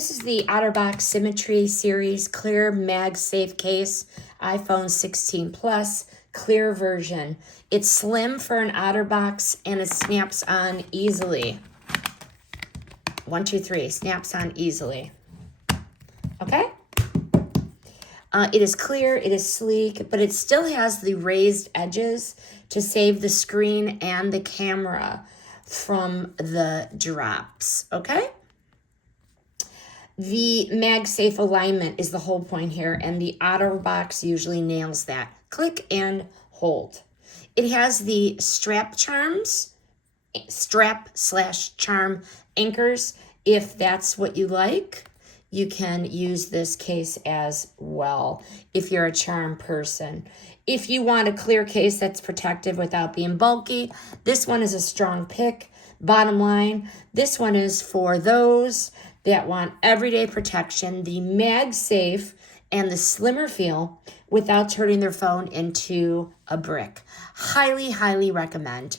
This is the OtterBox Symmetry Series Clear MagSafe case, iPhone 16 Plus, clear version. It's slim for an OtterBox and it snaps on easily. 1, 2, 3, snaps on easily. Okay? It is clear, it is sleek, but it still has the raised edges to save the screen and the camera from the drops, okay? The MagSafe alignment is the whole point here, and the OtterBox usually nails that. Click and hold. It has the strap/charm anchors. If that's what you like, you can use this case as well if you're a charm person. If you want a clear case that's protective without being bulky, this one is a strong pick. Bottom line, this one is for those that want everyday protection, the MagSafe and the slimmer feel without turning their phone into a brick. Highly, highly recommend.